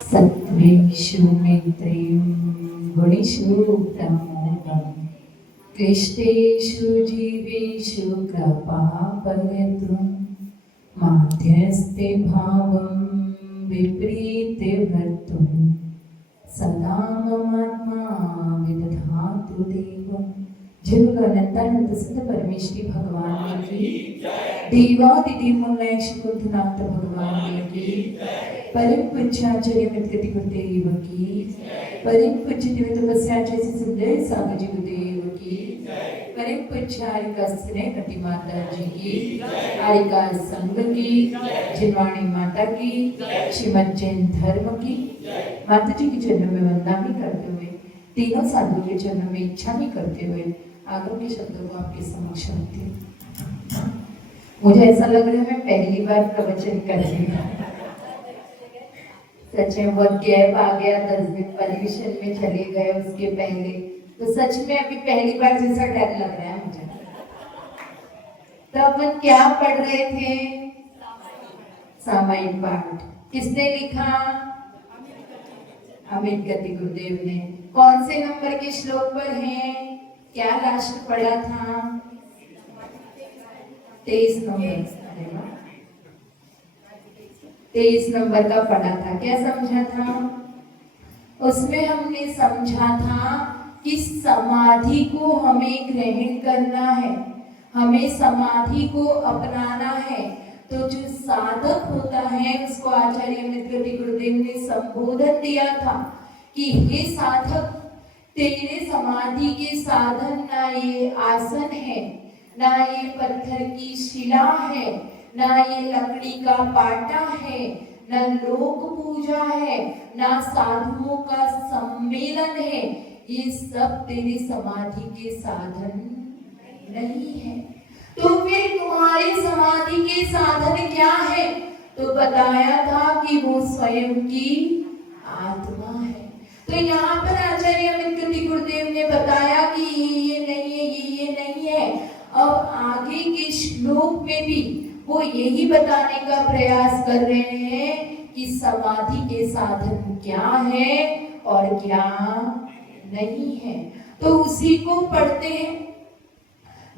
सत्त्वेषु मैत्रीं गुणेषु प्रमोदं क्लिष्टेषु जीवेषु कृपापयतु माध्यस्थे भावं विपरीते भर्तुं सदा ममात्मा विदधातु देवः। जय अनंतानंद सिद्ध परमेश्वरी भगवान की देवादिदेव मुल्लाय शुकुंतनाथ भगवान की परम पूज्याचार्य मृतगति गुरुदेव की परम पूज्य दिव्य तपस्याचार्य सिद्ध सागर जी गुरुदेव की परम पूज्य हरिका स्नेह कटी माता जी की हरिका संघ की जिनवाणी माता की श्रीमद जैन धर्म की माता जी के चरणों में वंदना भी करते हुए तीनों साधुओं के चरणों में इच्छा भी करते हुए आगे के शब्दों को आपके समक्ष रखती हूँ। मुझे ऐसा लग रहा है मैं पहली बार प्रवचन कर रही हूँ। सच में बहुत गैप आ गया, 10 दिन परिवेशन में चले गए उसके पहले, तो सच में अभी पहली बार जैसा डर लग रहा है मुझे। तो अपन क्या पढ़ रहे थे? सामायिक पाठ। किसने लिखा? अमित गति गुरुदेव ने। कौन से नंबर के श्लोक पर हैं? क्या लास्ट पढ़ा था? 23 नंबर। अरे वाह, 23 नंबर का पढ़ा था। क्या समझा था उसमें? हमने समझा था कि समाधि को हमें ग्रहण करना है, हमें समाधि को अपनाना है। तो जो साधक होता है उसको आचार्य अमित गति गुरुदेव ने संबोधन दिया था कि हे साधक, तेरे समाधि के साधन ना ये आसन है, ना ये पत्थर की शिला है, ना ये लकड़ी का पाटा है, न लोक पूजा है, ना साधुओं का सम्मेलन है। ये सब तेरी समाधि के साधन नहीं है। तो फिर तुम्हारी समाधि के साधन क्या है? तो बताया था कि वो स्वयं की आत्मा है। तो यहाँ पर आचार्य अमित गति गुरुदेव ने बताया कि ये नहीं है, ये नहीं है। अब आगे के श्लोक में भी वो यही बताने का प्रयास कर रहे हैं कि समाधि के साधन क्या है और क्या नहीं है। तो उसी को पढ़ते हैं।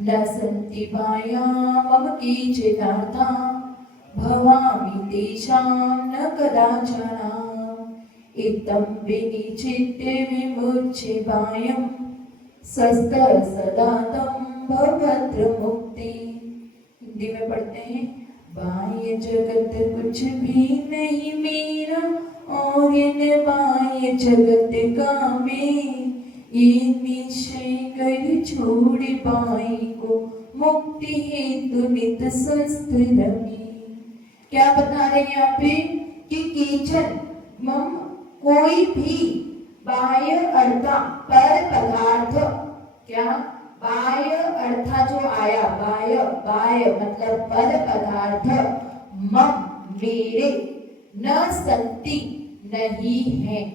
न सन्ति मायां मम केचिदार्था भवामि तेषां न कदाचन इत्थं विनिचित्य विमुच्यमायं स्वस्तर सदा तं भवत्र मुक्ति। हिंदी में पढ़ते हैं। बाह्य जगत कुछ भी नहीं मेरा और इन बाह्य जगत का मैं ये निश्चय कर छोड़ पाई को मुक्ति हेतु नित स्वस्थ रमी। क्या बता रहे हैं यहाँ पे कि केचन मम कोई भी बाह्य अर्था पर पदार्थ, क्या बाह्य अर्था जो आया, बाह्य बाह्य मतलब पर पदार्थ, मम मेरे, न संति नहीं है।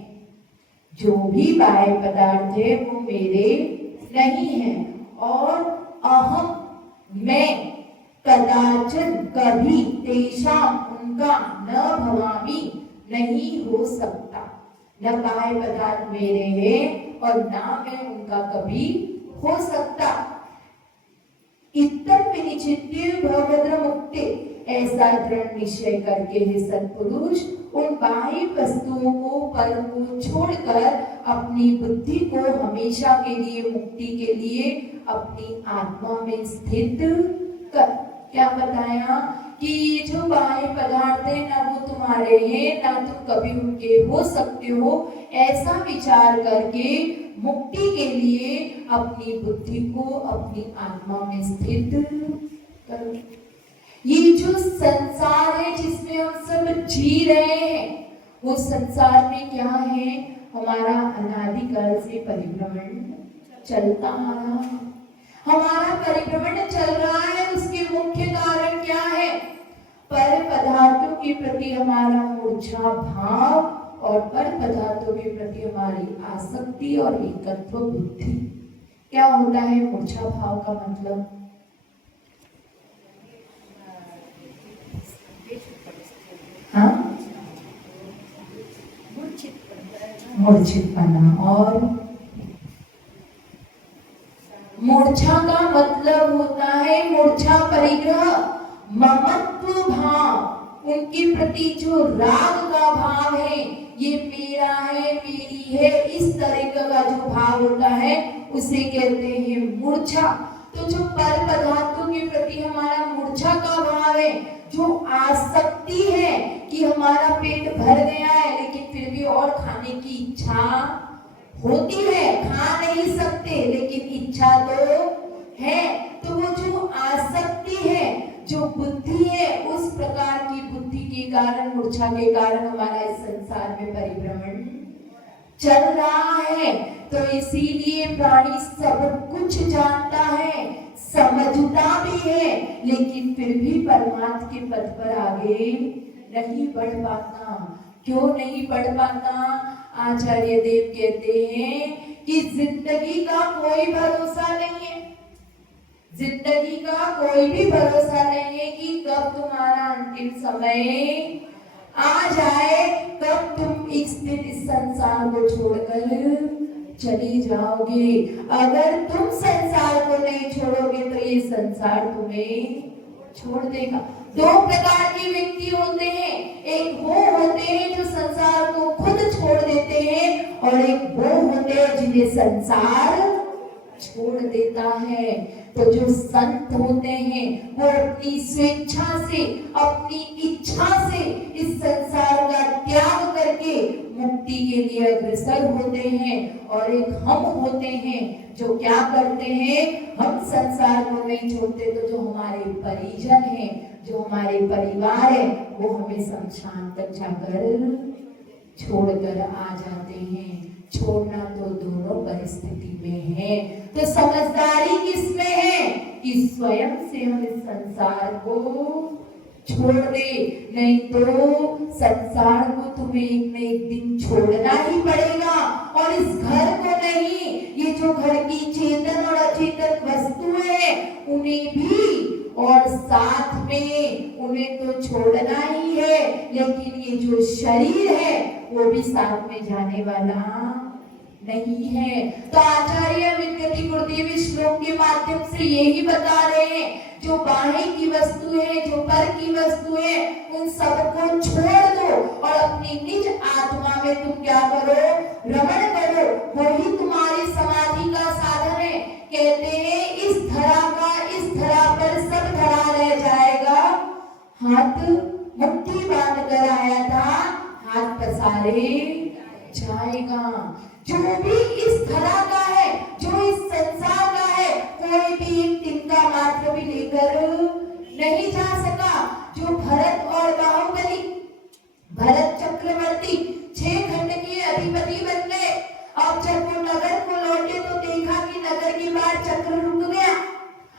जो भी बाह्य पदार्थ है वो मेरे नहीं है। और अहम मैं, कदाचन कभी, तेषां उनका, न भवामि नहीं हो सकता। न बाह्य पदार्थ मेरे हैं और ना मैं उनका कभी हो सकता। इत्थं विनिचित्य भवभद्र मुक्ति, ऐसा दृढ़ निश्चय करके हे सत्पुरुष उन बाह्य वस्तुओं को, पर को छोड़कर अपनी बुद्धि को हमेशा के लिए, मुक्ति के लिए अपनी आत्मा में स्थित कर। क्या बताया कि ये जो बाह्य पदार्थ है ना वो तुम्हारे हैं, ना तुम कभी उनके हो सकते हो। ऐसा विचार करके मुक्ति के लिए अपनी बुद्धि को अपनी आत्मा में स्थित करो। ये जो संसार है जिसमें हम सब जी रहे हैं, वो संसार में क्या है? हमारा अनादिकाल से परिभ्रमण चलता आ रहा है। हमारा परिभ्रमण चल रहा है, उसके मुख्य कारण क्या है? पर पदार्थों के प्रति हमारा मूर्छा भाव और पर पदार्थों के प्रति हमारी आसक्ति और एकत्व बुद्धि। क्या होता है मूर्छा भाव का मतलब? हाँ, मूर्छितपना। और मूर्छा का मतलब होता है मूर्छा परिग्रह, ममत्व भाव, उनके प्रति जो राग का भाव है, ये मेरा है, मेरी है, इस तरह का जो भाव होता है उसे कहते हैं मूर्छा। तो जो पर पदार्थों के प्रति हमारा मूर्छा का भाव है, जो आसक्ति है कि हमारा पेट भर गया है लेकिन फिर भी और खाने की इच्छा होती है, खा नहीं सकते लेकिन इच्छा तो है। तो वो जो आसक्ति है, जो बुद्धि है, उस प्रकार की बुद्धि के कारण, मूर्छा के कारण हमारा इस संसार में परिभ्रमण चल रहा है। तो इसीलिए प्राणी सब कुछ जानता है, समझता भी है, लेकिन फिर भी परमात्मा के पद पर आगे नहीं बढ़ पाता। क्यों नहीं बढ़ पाता? आचार्य देव कहते हैं कि जिंदगी का कोई भरोसा नहीं है, जिंदगी का कोई भी भरोसा नहीं है कि कब तुम्हारा अंतिम समय आ जाए, कब तुम इस दिन इस संसार को छोड़कर चले जाओगे। अगर तुम संसार को नहीं छोड़ोगे तो ये संसार तुम्हें छोड़ देगा। दो प्रकार के व्यक्ति होते हैं, एक वो होते हैं जो संसार को खुद छोड़ देते हैं, और एक वो होते हैं जिन्हें संसार छोड़ देता है। तो जो संत होते हैं वो अपनी स्वेच्छा से, अपनी इच्छा से इस संसार का त्याग करके मुक्ति के लिए अग्रसर होते हैं। और एक हम होते हैं जो क्या करते हैं, हम संसार को नहीं छोड़ते तो जो हमारे परिजन हैं, जो हमारे परिवार है, वो हमें शमशान तक जाकर छोड़कर आ जाते हैं। छोड़ना तो दोनों परिस्थिति में है। तो समझदारी किसमें है कि स्वयं से हम इस संसार को छोड़ दे, नहीं तो संसार को तुम्हें एक न एक दिन छोड़ना ही पड़ेगा। और इस घर को नहीं, ये जो घर की चेतन और अचेतन वस्तुएं हैं उन्हें भी, और साथ में उन्हें तो छोड़ना ही है, लेकिन ये जो शरीर है वो भी साथ में जाने वाला नहीं है। तो आचार्य विद्यार्थी गुरुदेव इस श्लोक के माध्यम से यही बता रहे हैं, जो बाहर की वस्तु है, जो पर की वस्तु है, उन सबको छोड़ दो और अपनी निज आत्मा में तुम क्या करो, रमण करो। वही तुम्हारी समाधि का साधन है। कहते हैं इस धरा पर सब धरा रह जाएगा, हाथ मुट्ठी बांध कर आया था, हाथ पसारे जाएगा। जो भी इस धरा का है, जो इस संसार का है, कोई भी एक तिनका मात्र भी लेकर नहीं जा सका। जो भरत और बाहुबली, भरत चक्रवर्ती 6 खंड के अधिपति बन गए। अब जब वो नगर को लौटे तो देखा कि नगर के बाहर चक्र रुक गया,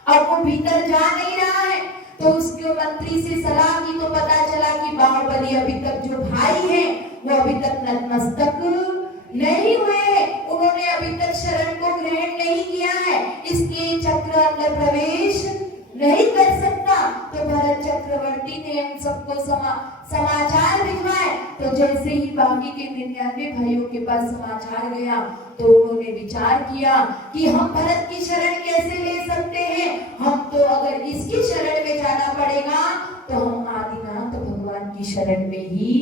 अब वो भीतर जा नहीं रहा है। तो उसके मंत्री से सलाह की तो पता चला कि बाहुबली अभी तक जो भाई है वो अभी तक नतमस्तक नहीं हुए, उन्होंने अभी तक शरण को ग्रहण नहीं किया है, इसलिए चक्र अंदर प्रवेश नहीं कर सकता। तो भरत चक्रवर्ती ने हम सबको समाचार भिजवाए। तो जैसे ही बाकी के 99 भाइयों के पास समाचार गया तो उन्होंने विचार किया कि हम भरत की शरण कैसे ले सकते हैं, हम तो अगर इसकी शरण में जाना पड़ेगा तो हम आदिनाथ भगवान की शरण में ही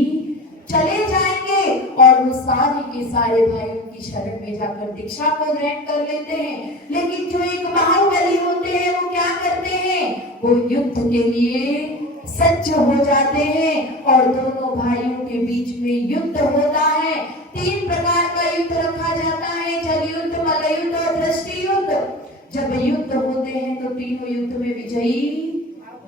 चले जाएंगे। और वो सारे के सारे भाई उनकी शरण में जाकर दीक्षा को ग्रहण कर लेते हैं। लेकिन जो एक बाहुबली होते हैं वो क्या करते हैं, वो युद्ध के लिए सज्ज हो जाते हैं और दोनों भाइयों के बीच में युद्ध होता है। 3 प्रकार का युद्ध रखा जाता है, जल युद्ध, मल युद्ध और दृष्टि युद्ध। जब युद्ध होते हैं तो तीनों युद्ध में विजयी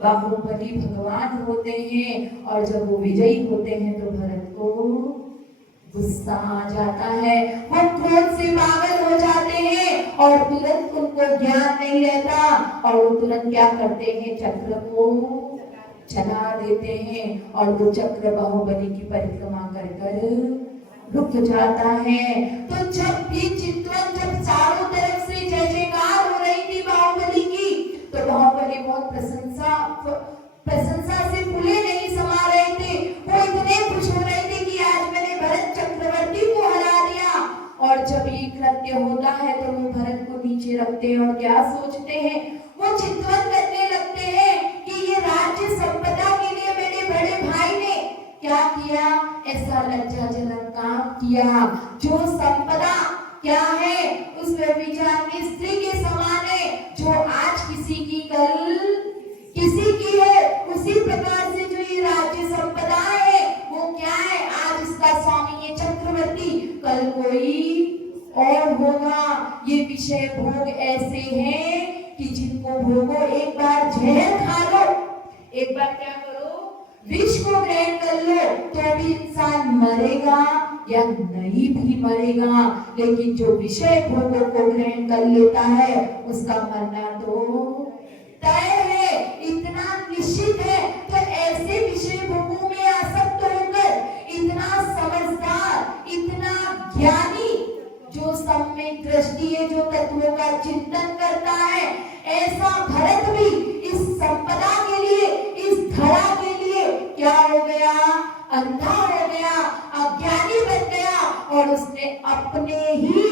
बाहुबली भगवान होते हैं, और जब वो विजयी होते हैं तो भरत को गुस्सा आ जाता है, वो क्रोध से पागल हो जाते हैं और तुरंत उनको ज्ञान नहीं रहता और वो तुरंत क्या करते हैं, चक्र को चला देते हैं और वो चक्र बाहुबली की परिक्रमा कर कर रुक जाता है। तो जब ये चितवन, जब चारों तरफ से जय जयकार हो रही थी बाहुबली की, तो बाहुबली बहुत प्रशंसा से फूले नहीं समा रहे थे। वो इतने खुश हो रहे थे कि आज मैंने भरत चक्रवर्ती को हरा दिया नीचे रखते हैं और क्या सोचते हैं, वो चिंतन करने लगते हैं कि ये राज्य संपदा के लिए मेरे बड़े भाई ने क्या किया, ऐसा लज्जाजनक काम किया। जो संपदा क्या है, उस व्यभिचार की स्त्री के समान है, जो आज किसी की कल किसी की है। उसी प्रकार से जो ये राज्य संपदा है वो क्या है, आज इसका स्वामी ये चक्रवर्ती, कल कोई और होगा। ये विषय भोग ऐसे हैं कि जिनको भोगो, एक बार जहर खा लो, एक बार क्या करो, विष को ग्रहण कर लो, तो भी इंसान मरेगा या नहीं भी मरेगा। लेकिन जो विषय भोगों को ग्रहण कर लेता है उसका मरना तो तय है, इतना निश्चित है। तो ऐसे विषय भोगों में आसक्त होकर इतना समझदार, इतना ज्ञानी, जो सम्यक दृष्टि है, जो तत्वों का चिंतन करता है, ऐसा भरत भी इस संपदा के लिए, इस धरा के लिए क्या हो गया, अंधा हो गया, अज्ञानी बन गया और उसने अपने ही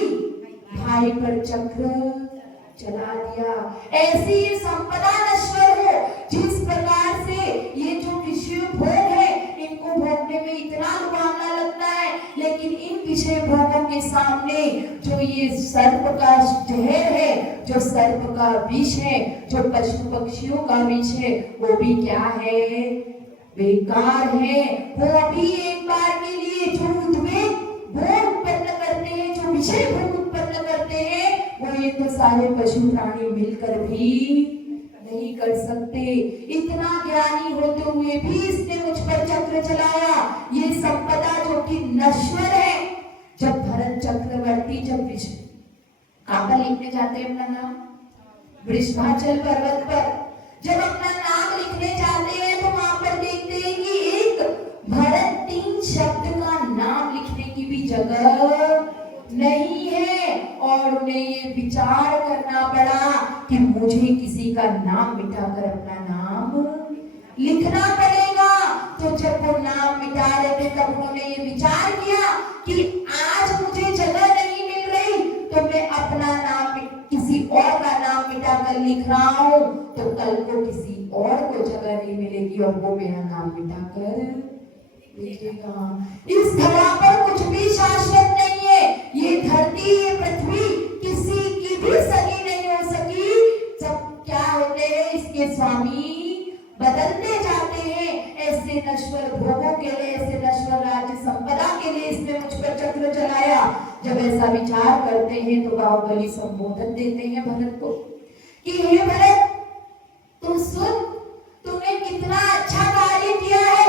भाई पर चक्र चला दिया। ऐसी ये संपदा नश्वर हो, जिस प्रकार से ये जो विषय भोग है, इनको भोगने में इतना लुभावना लगता है, लेकिन इन विषय भोगों के सामने जो ये सर्प का जहर है, जो सर्प का विष है, जो पशु पक्षियों का विष है, वो भी क्या है, बेकार है। वो भी एक बार के लिए जो उद्वेग भोग उत्पन्न करते हैं, जो विषय भोग उत्पन्न करते हैं, वो ये तो सारे पशु प्राणी मिलकर भी नहीं कर सकते। इतना ज्ञानी होते हुए भी इसने मुझ पर चक्र चलाया। ये संपदा जो कि नश्वर है। जब भरत चक्रवर्ती जब कहां पर लिखने जाते हैं अपना नाम, वृषभाचल पर्वत पर जब अपना नाम लिखने जाते हैं तो वहां पर देखते हैं कि एक भरत 3 शब्द का नाम लिखने की भी जगह नहीं है। और उन्हें ये विचार करना पड़ा कि मुझे किसी का नाम मिटाकर अपना नाम लिखना पड़ेगा। तो जब वो नाम मिटा रहे थे तब उन्होंने ये विचार किया कि आज मुझे जगह नहीं मिल रही, तो मैं अपना नाम किसी और का नाम मिटाकर लिख रहा हूं, तो कल को किसी और को जगह नहीं मिलेगी और वो मेरा नाम मिटाकर लिखेगा। इस धरा पर कुछ भी शाश्वत नहीं है। ये धरती, ये पृथ्वी किसी की भी सगी नहीं हो सकी। सब क्या होते हैं, इसके स्वामी बदलते जाते हैं। ऐसे नश्वर भोगों के लिए, ऐसे नश्वर राज्य संपदा के लिए इसने मुझ पर चक्र चलाया। जब ऐसा विचार करते हैं तो बाहुबली संबोधन देते हैं भरत को कि हे भरत, तू सुन, तूने कितना अच्छा कार्य किया है।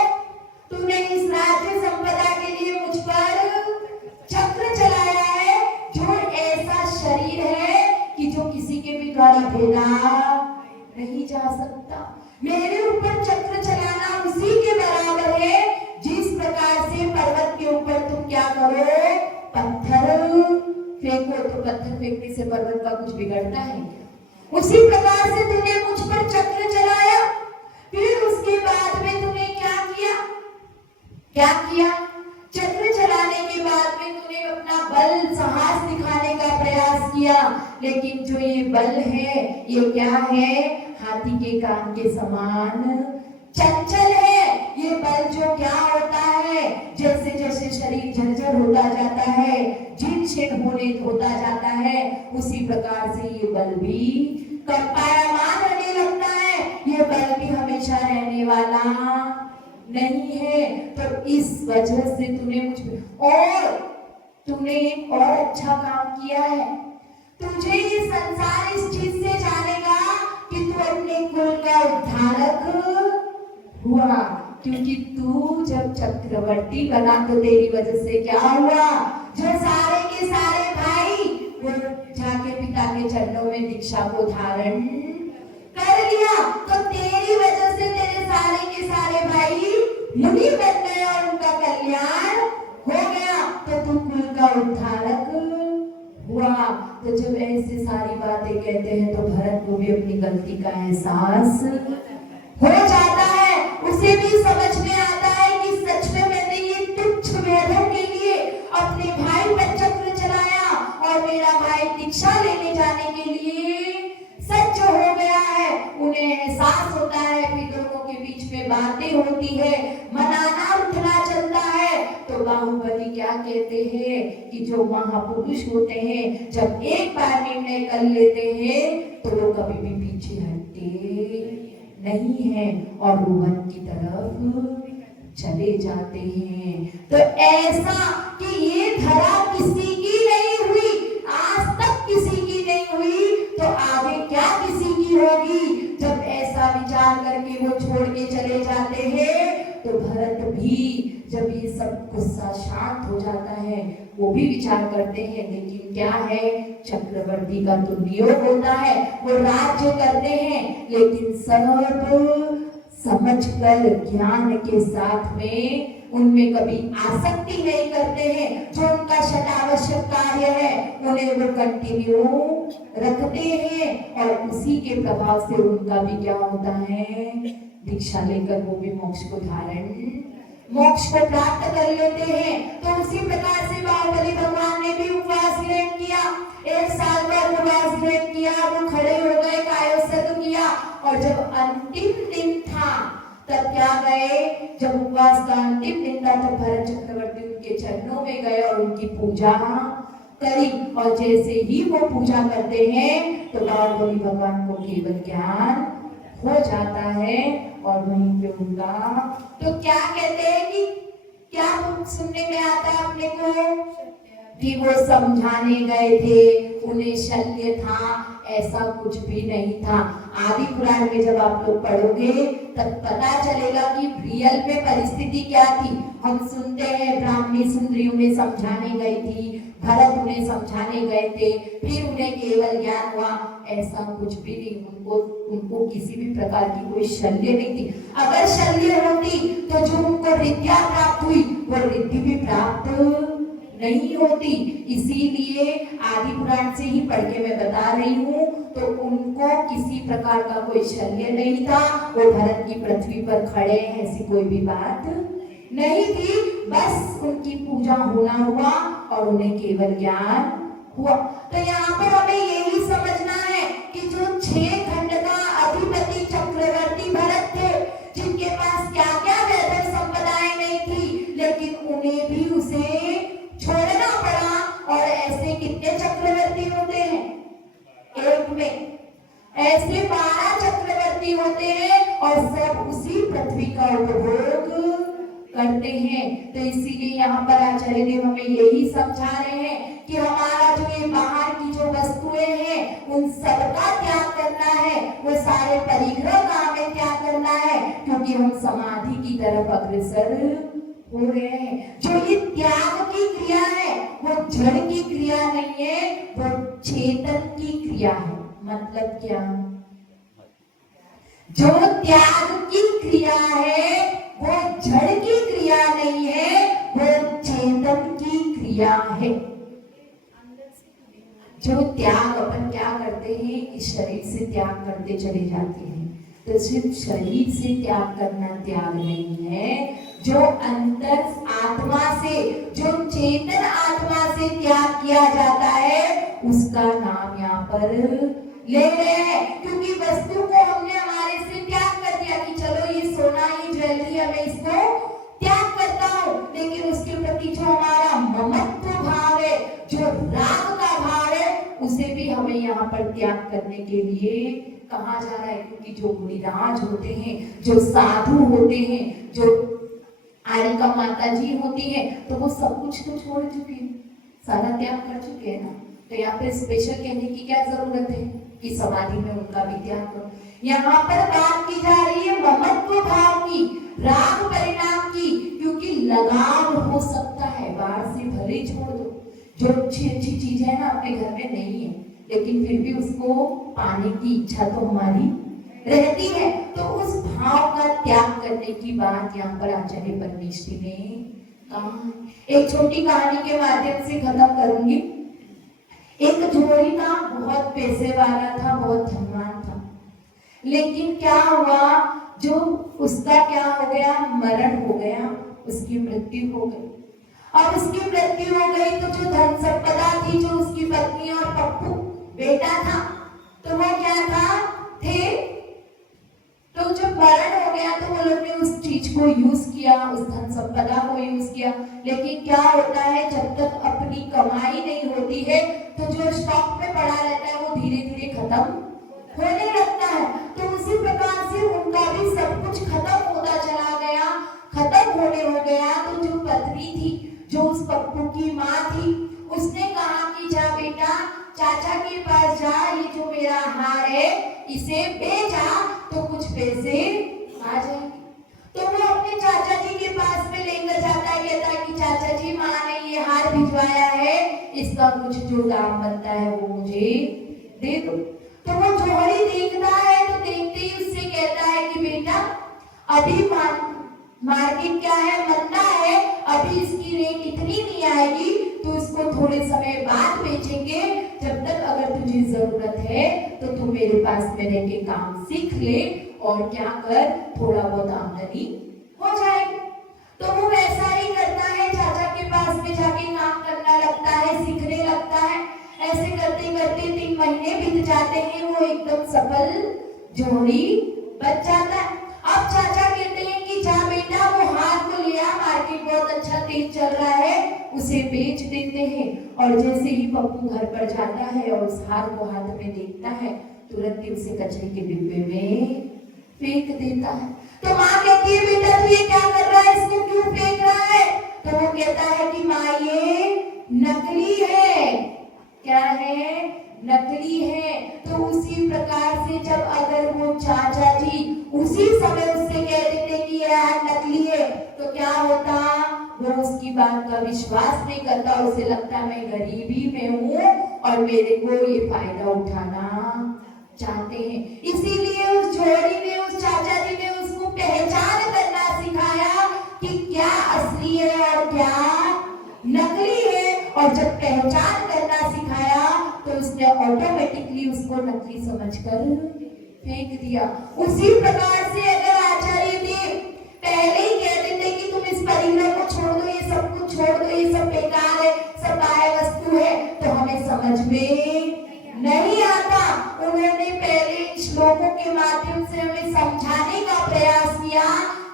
तूने इस राज्य संपदा के लिए मुझ पर चक्र चलाया है, जो ऐसा शरीर है कि जो किसी के भी द्वारा भेदा नहीं जा सकता। मेरे ऊपर चक्र चलाना उसी के बराबर है जिस प्रकार से पर्वत के ऊपर तुम क्या करो, पत्थर फेंको, तो पत्थर फेंकने से पर्वत का कुछ बिगड़ता है। उसी प्रकार से तूने मुझ पर चक्र चलाया। फिर उसके बाद में तूने क्या किया, चक्र चलाने के बाद में तूने अपना बल साहस दिखाने का प्रयास किया। लेकिन जो ये बल है, ये क्या है, हाथी के कान के समान चंचल है। ये बल जो क्या होता है, जैसे जैसे शरीर जर्जर होता जाता है, जीर्ण शीर्ण होता जाता है, उसी प्रकार से ये बल भी कंपायमान होने लगता है। ये बल भी हमेशा रहने वाला नहीं है। तो इस वजह से तूने एक और अच्छा काम किया है। तुझे ये संसार इस चीज से जानेगा कि तू अपने कुल का उद्धारक हुआ, क्योंकि तू जब चक्रवर्ती बना तो तेरी वजह से क्या हुआ, जो सारे के सारे भाई वो जाके पिता के चरणों में दीक्षा को धारण कर लिया, तो तेरी वजह से तेरे सारे के सारे भाई मुनि बन गए और उनका कल्याण हो गया। तो तू कुल का उद्धारक हुआ। तो जब ऐसे सारी बातें कहते हैं तो भरत को भी अपनी गलती का एहसास हो जाता है। उसे भी समझ में आता है कि सच में मैंने ये तुच्छ वैभव के लिए अपने भाई पर चक्र चलाया और मेरा बड़ा भाई दीक्षा लेने जाने के लिए सज्ज हो गया है। उन्हें एहसास होता है, फिर दोनों के बीच में बातें होती है, मनाना उठना चलता है। तो बाहुबली क्या कहते हैं कि जो महापुरुष होते हैं जब एक बार निर्णय कर लेते हैं तो वो कभी भी पीछे हटते नहीं है और रोहन की तरफ चले जाते हैं। तो ऐसा कि ये धरा किसी की नहीं हुई, आज तक किसी की नहीं हुई, तो आगे क्या किसी की होगी। जब ऐसा विचार करके वो छोड़ के चले जाते हैं तो भरत भी जब ये सब गुस्सा शांत हो जाता है वो भी विचार करते हैं, लेकिन क्या है, चक्रवर्ती का तो नियोग होता है, वो राज्य करते हैं, लेकिन सब समझकर ज्ञान के साथ में उनमें कभी आसक्ति नहीं करते हैं। जो उनका शतावश्यक कार्य है उन्हें वो कंटिन्यू रखते हैं और उसी के प्रभाव से उनका भी क्या होता है, दीक्षा लेकर वो भी मोक्ष को प्राप्त कर लेते हैं। तो उसी प्रकार से बाहुबली भगवान ने भी उपवास ग्रहण किया, 1 साल का उपवास ग्रहण किया, वो खड़े हो गए, कायोत्सर्ग किया और जब अंतिम दिन था तब क्या गए, जब उपवास का अंतिम दिन था तब भरत चक्रवर्ती उनके चरणों में गए और उनकी पूजा करी। और जैसे ही वो पूजा करते हैं तो बाहुबली भगवान को केवल ज्ञान हो जाता है और वहीं पे उनका तो क्या कहते हैं कि क्या सुनने में आता है अपने को कि वो समझाने गए थे, उन्हें शल्य था, ऐसा कुछ भी नहीं था। आदि पुराण में जब आप लोग पढ़ोगे तब पता चलेगा कि रियल में परिस्थिति क्या थी। हम सुनते हैं ब्राह्मणी सुंदरी उन्हें समझाने गई थी, भरत उन्हें समझाने गए थे, फिर उन्हें केवल ज्ञान हुआ, ऐसा कुछ भी नहीं। उनको किसी भी प्रकार की कोई शल्य नहीं थी। अगर शल्य होती तो जो उनको विद्या प्राप्त हुई वो रिद्धि भी प्राप्त नहीं होती। इसीलिए आदि पुराण से ही पढ़ के मैं बता रही हूँ, तो उनको किसी प्रकार का कोई शल्य नहीं था। वो भरत की पृथ्वी पर खड़े हैं ऐसी कोई भी बात नहीं थी, बस उनकी पूजा होना हुआ और उन्हें केवल ज्ञान हुआ। तो यहाँ पर हमें यही समझना है कि जो 6 खंड का अधिपति चक्रवर्ती भरत थे, जिनके पास क्या क्या वैभव संपदाएं नहीं थी, लेकिन उन्हें भी उसे छोड़ना पड़ा। और ऐसे कितने चक्रवर्ती होते हैं, एक में ऐसे 12 चक्रवर्ती होते हैं और सब उसी पृथ्वी का उपभोग करते हैं। तो इसीलिए यहाँ पर आचार्य देव हमें यही समझा रहे हैं कि हमारा जो ये बाहर की जो वस्तुएं हैं उन सबका त्याग करना है, वो सारे परिग्रह का हमें त्याग करना है, क्योंकि हम समाधि की तरफ अग्रसर हो रहे हैं। जो ये त्याग की क्रिया है वो जड़ की क्रिया नहीं है, वो चेतन की क्रिया है। मतलब क्या, जो त्याग की क्रिया है वो जड़ की क्रिया नहीं है, वो चेतन की क्रिया है। जो त्याग अपन क्या करते हैं, इस शरीर से त्याग करते चले जाते हैं, तो सिर्फ शरीर से त्याग करना त्याग नहीं है, जो अंतर आत्मा से, जो चेतन आत्मा से त्याग किया जाता है उसका नाम यहाँ पर ले रहे हैं। क्योंकि वस्तु को हमने हमारे से त्याग कर दिया कि चलो ये सोना, ये ज्वेलरी है, मैं इसको त्याग करता हूँ, लेकिन उसके प्रति जो हमारा ममत्व भाव है, जो राग का भाव है, उसे भी हमें यहाँ पर त्याग करने के लिए कहा जा रहा है। क्योंकि जो मुनिराज होते हैं, जो साधु होते हैं, जो आरिका माता जी होती है, तो वो सब कुछ तो छोड़ चुके हैं, सारा त्याग कर चुके हैं ना। तो यहाँ पे स्पेशल कहने की क्या जरूरत है कि समाधि में उनका भी त्याग करो। यहाँ पर बात की जा रही है ममत्व भाव की, राग परिणाम की, क्योंकि लगाव हो सकता है, बाहर से भले छोड़ दो, जो अच्छी अच्छी चीज है ना अपने घर में नहीं है, लेकिन फिर भी उसको पाने की इच्छा तो हमारी रहती है। तो उस भाव का त्याग करने की बात यहाँ पर आचार्य परमेश्वरी ने कहा। एक छोटी कहानी के माध्यम से खत्म करूंगी। एक जोड़ी था, बहुत पैसे वाला था, बहुत धनवान था, लेकिन क्या हुआ, जो उसका क्या हो गया, मरण हो गया, उसकी मृत्यु हो गई। अब उसकी मृत्यु हो गई तो जो धन संपदा थी, जो उसकी पत्नी और पप्पू बेटा था। तो वो क्या था थे, तो जब मरण हो गया तो वो लोग ने उस चीज को यूज किया, उस धन संपदा को यूज किया। लेकिन क्या होता है, जब तक अपनी कमाई नहीं होती है तो जो स्टॉक में पड़ा रहता है वो धीरे धीरे खत्म होने लगता है। तो उसी प्रकार से उनका भी सब कुछ खत्म होता चला गया, खत्म होने हो गया। तो जो पत्नी थी, जो उस पप्पू की माँ थी, उसने कहा कि जा बेटा चाचा के पास जा, ये जो मेरा हार है इसे बेचा तो कुछ पैसे आ जाएंगे। तो वो अपने चाचा जी के पास में लेकर जाता है, कहता है कि चाचा जी माँ ने ये हार भिजवाया है, इसका कुछ जो दाम बनता है वो मुझे दे दो। तो वो जोहरी देखता है, तो देखते ही उससे कहता है कि बेटा अभी मार्केट क्या है, मंदा है, अभी इसकी रेट इतनी नहीं आएगी, तो इसको थोड़े समय बाद बेचेंगे। जब तक अगर तुझे जरूरत है तो तू मेरे पास में रह के काम सीख ले और क्या कर, थोड़ा बहुत आमदनी हो जाएगी। तो वो वैसा ही करता है, चाचा के पास में जाके काम करना लगता है, सीखने लगता है। ऐसे करते करते 3 महीने बीत जाते हैं, वो एकदम सफल जोड़ी बच जाता है। अब चाचा कहते हैं कि जा बेटा वो हार को लिया, मार्केट बहुत अच्छा तेज चल रहा है, उसे बेच देते हैं। और जैसे ही पप्पू घर पर जाता है और उस हार को हाथ में देखता है, तुरंत ही उसे कचरे के डिब्बे में फेंक देता है। तो माँ कहती है बेटा तू ये क्या कर रहा है, इसको क्यों फेंक रहा है? तो वो कहता है कि माँ ये नकली है। क्या है? नकली है। तो उसी प्रकार से जब अगर वो चाचा जी उसी समय उससे कह देते कि यह नकली है, तो क्या होता, वो उसकी बात का विश्वास नहीं करता, उसे लगता मैं गरीबी में हूँ और मेरे को ये फायदा उठाना चाहते हैं। इसीलिए उस जोड़ी ने, उस चाचा जी ने उसको पहचान करना सिखाया कि क्या असली है और क्या नकली है। और जब पहचान करना सिखाया तो उसने ऑटोमेटिकली उसको नकली समझकर फेंक दिया। उसी प्रकार से अगर आचार्य देव पहले ही कह देते कि तुम इस परिग्रह को छोड़ दो, ये सब कुछ छोड़ दो, ये सब बेकार है, सब बाह्य वस्तु है, तो हमें समझ में नहीं आता। उन्होंने पहले इन श्लोकों के माध्यम से हमें समझाने का प्रयास किया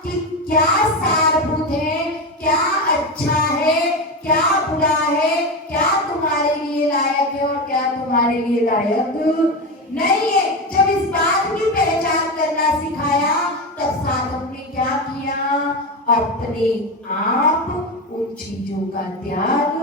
कि क्या सारभूत है, क्या अच्छा है, क्या बुरा है, क्या तुम्हारे लिए लायक है और क्या तुम्हारे लिए लायक नहीं है। जब इस बात की पहचान करना सिखाया तब साधक ने क्या किया, अपने आप उन चीजों का त्याग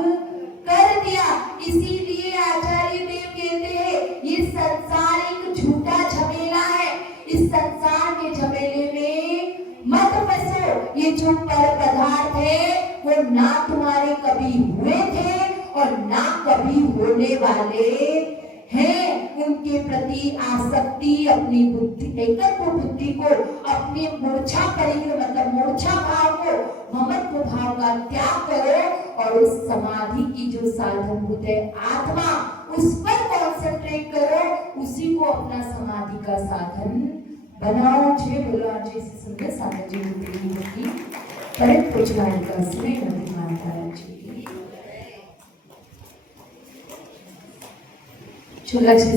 कर दिया। इसीलिए आचार्य देव कहते हैं ये संसार एक झूठा झमेला है, इस संसार के झमेले में मत फंसो। ये जो पर पदार्थ है वो ना तुम्हारे कभी हुए थे और ना कभी होने वाले हैं। उनके प्रति आसक्ति, अपनी बुद्धि, एकत्व बुद्धि को, अपनी मूर्छा परिग्रह मतलब मूर्छा भाव को, ममत्व भाव का त्याग करो और उस समाधि की जो साधनभूत है आत्मा, उस पर कॉन्सेंट्रेट करो, उसी को अपना समाधि का साधन बनाओ। जय बोलो आज इस सुंदर साधन जी की परम पूज्य का श्रीमती माता जी जो लक्ष्य